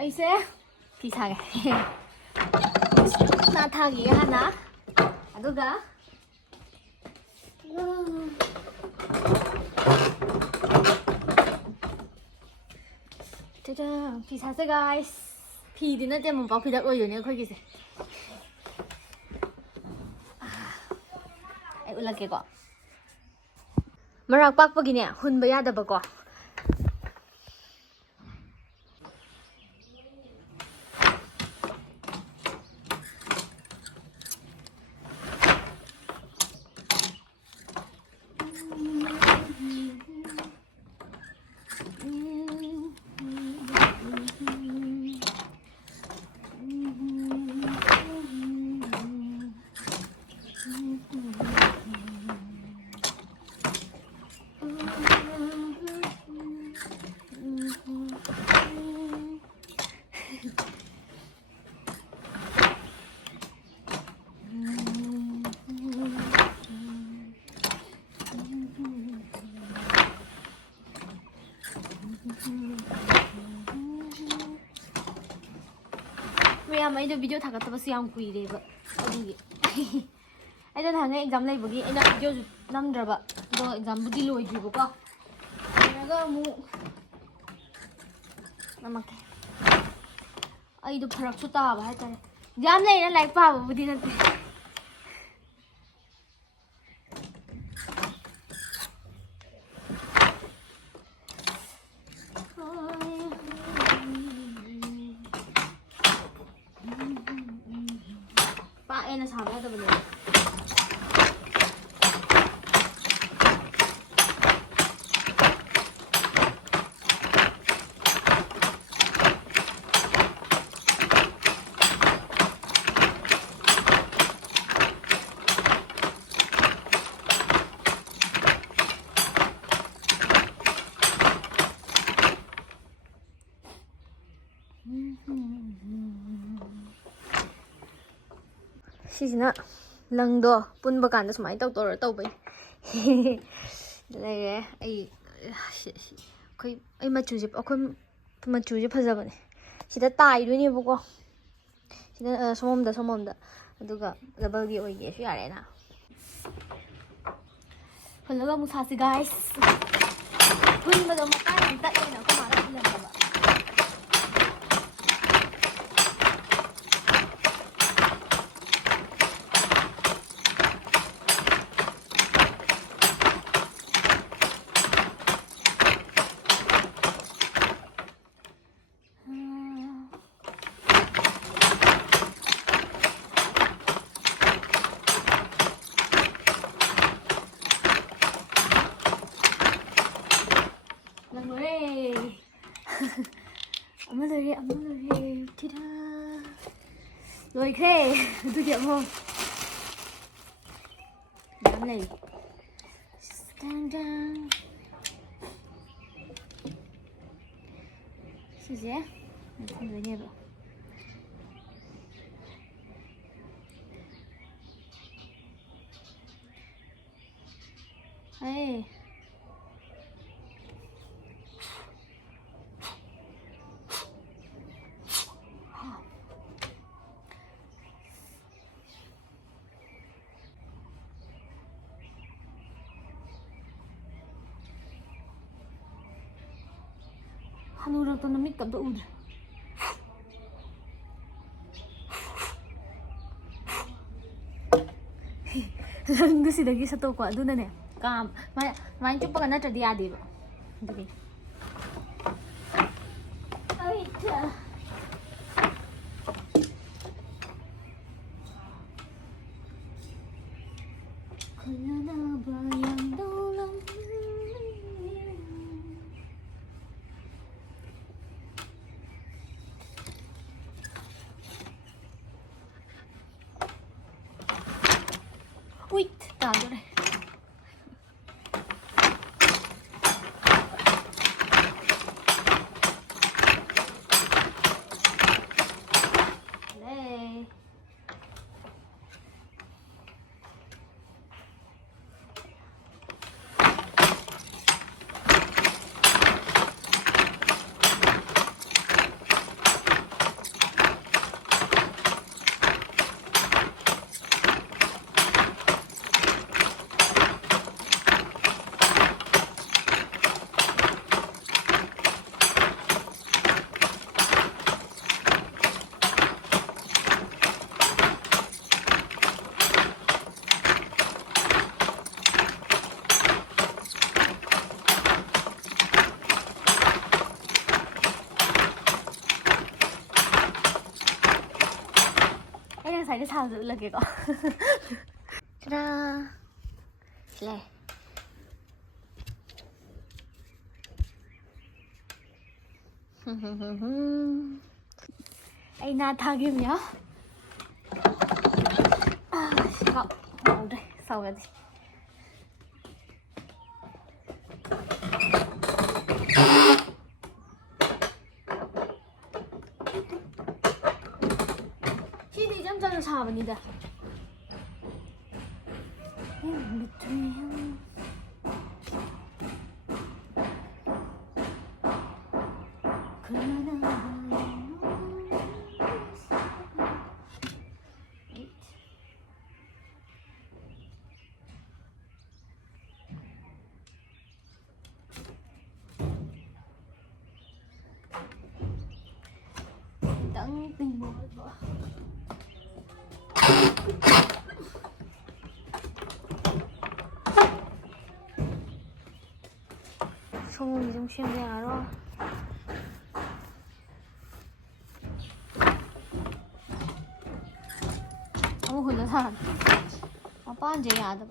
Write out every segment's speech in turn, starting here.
ꯑꯩꯁꯦ ꯐꯤ ꯁꯥꯒꯦ. ꯅꯥ ꯊꯥꯒꯤꯒꯦ ꯍꯥꯟꯅ. ꯑꯗꯨꯒ ꯐꯤ ꯁꯥꯁꯦ guys. ꯐꯤꯗꯤ ꯅꯠꯇꯦ ꯃꯣꯝꯄꯥꯛ ꯐꯤꯗꯛ ꯑꯣꯏꯗꯣꯏꯅꯦ ꯑꯩꯈꯣꯏꯒꯤꯁꯦ. ꯑꯩ ꯎꯠꯂꯛꯀꯦꯀꯣ. ꯃꯔꯥꯛ ꯄꯥꯛꯄꯒꯤꯅꯦ ꯍꯨꯟꯕ ꯌꯥꯗꯕꯀꯣ. ꯃꯌꯥꯝ ꯑꯩꯗꯣ ꯚꯤꯗꯤꯑꯣ ꯊꯥꯒꯠꯇꯕꯁꯨ ꯌꯥꯝ ꯀꯨꯏꯔꯦꯕ ꯑꯗꯨꯒꯤ ꯑꯩꯗꯣ ꯅꯍꯥꯟꯒꯩ ꯑꯦꯛꯖꯥꯝ ꯂꯩꯕꯒꯤ ꯑꯩꯅ ꯚꯤꯗꯤꯑꯣꯁꯨ ꯅꯝꯗ꯭ꯔꯕ ꯑꯗꯣ ꯑꯦꯛꯖꯥꯝꯕꯨꯗꯤ ꯂꯣꯏꯗ꯭ꯔꯤꯕꯀꯣ ꯂꯣꯏꯔꯒ ꯑꯃꯨꯛ ꯅꯝꯃꯛꯀꯦ ꯑꯩꯗꯣ ꯐꯔꯛꯁꯨ ꯇꯥꯕ ꯍꯥꯏꯇꯥꯔꯦ ꯑꯦꯛꯖꯥꯝ ꯂꯩꯔ ꯂꯥꯏꯔꯤꯛ ꯄꯥꯕꯕꯨꯗꯤ ꯅꯠꯇꯦ ꯄꯥꯛꯑꯦꯅ ꯁꯥꯕ ꯌꯥꯗꯕꯅꯦ 시지나 ꯂꯪꯗꯣ ꯄꯨꯟꯕ ꯀꯥꯟꯗ ꯁꯨꯃꯥꯏꯅ ꯇꯧꯔ ꯇꯧꯕꯩ ꯂꯩꯔꯦ ꯑꯩ ꯃꯆꯨꯁꯦ ꯑꯩꯈꯣꯏ ꯃꯆꯨꯁꯦ ꯐꯖꯕꯅꯦ ꯁꯤꯗ ꯇꯥꯏꯗꯣꯏꯅꯦꯕꯀꯣ ꯁꯤꯗ ꯁꯣꯝꯗ ꯑꯗꯨꯒ ꯗꯕꯜꯒꯤ ꯑꯣꯏꯒꯦꯁꯨ ꯌꯥꯔꯦꯅ ꯍꯨꯜꯂꯒ ꯑꯃꯨꯛ ꯁꯥꯁꯤ ꯒꯥꯏꯁ ꯍꯨꯟꯕꯗꯣ ꯃꯇꯥꯡ ꯌꯥꯝ ꯇꯠꯂꯦꯅ ꯑꯩꯈꯣই ꯃꯥꯅ ꯍꯨꯜꯂꯝꯗꯕ ꯑꯃ ꯂꯣꯏꯔꯦ ꯊꯤꯗꯥ ꯂꯣꯏꯈ꯭ꯔꯦ ꯑꯗꯨꯒꯤ ꯑꯃꯨꯛ ꯌꯥꯝ ꯂꯩ ꯁꯤꯁꯦ ꯊꯝꯗꯣꯏꯅꯦꯕ ꯑꯩ 하늘었던 밑감도 우드 ꯂꯪꯗꯨ ꯁꯤꯗꯒꯤ ꯁꯠꯇꯣꯛꯄ ꯑꯗꯨꯅꯅꯦ ꯀꯥꯝ ꯃꯥꯏ ꯆꯨꯞꯄꯒ ꯅꯠꯇ꯭ꯔꯗꯤ ꯌꯥꯗꯦꯕ ꯑꯗꯨꯒꯤ Wait, tagore. ngài sao giữ là kìa có. Ta-da! Lè. Ai na tha game nhá. Cậu, đâu đây, sau cái gì? Chị thì chăm chăm sao mà đi đây? Tận tình một vợ. 소금이 좀 쉬운데 알아? 아무거나 사. 아빠는 제일 안 돼.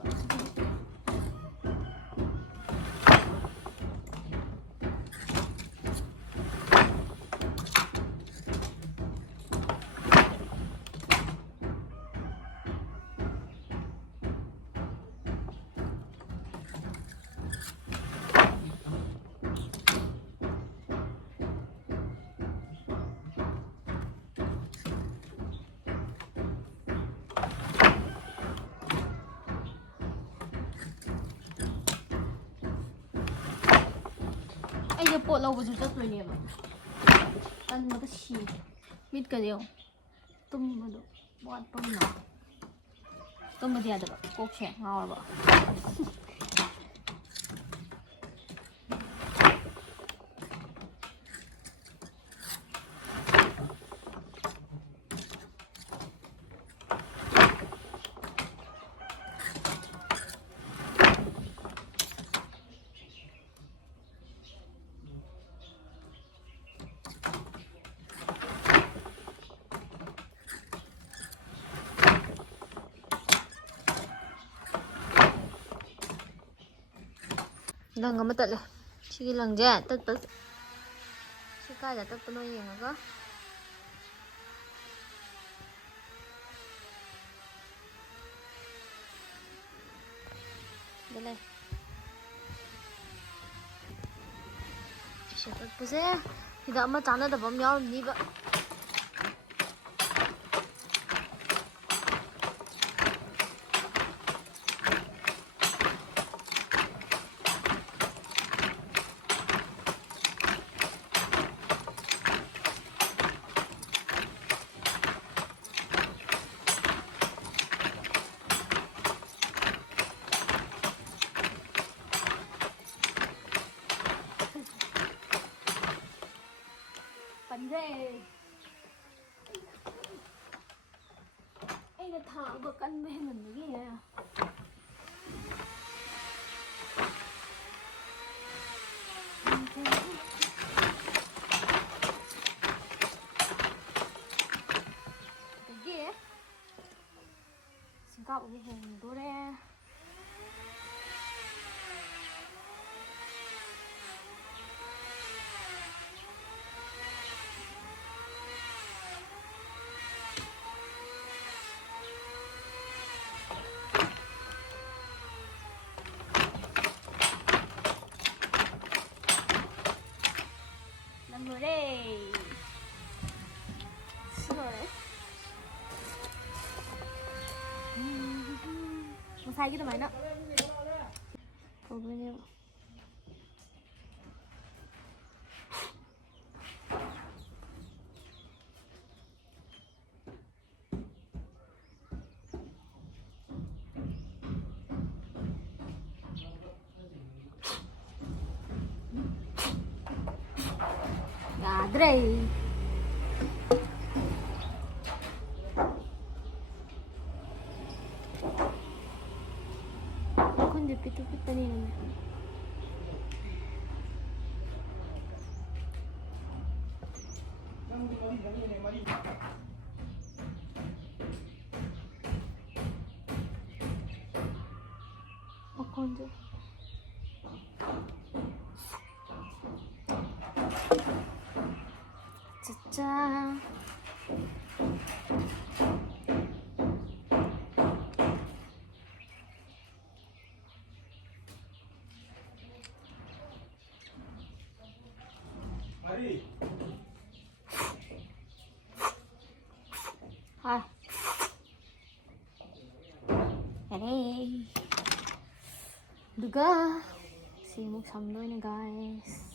이제 뽀 넣어보자 쪘더니 딴 것도 시 밑까지요 뜸도 뭐가 뜸나 뜸도 돼야 돼 꼭해 나와봐 đang ngắm tận này chỉ lần ra tất tất chỉ cái là tất nó gì mà có đây này chỉ tất bữa thì đã mà chán nó đập bấm nhau như vậy anh là thả bậc ăn bên mình cái gì này à cái gì xin cậu cái hình Bora rồi đây rồi một sai cái tầm máy đó không bao nhiêu Dre. Kunde pitu-pitu nih. 짜잔. 아. 에이. 누가? Simuk samdoy na guys.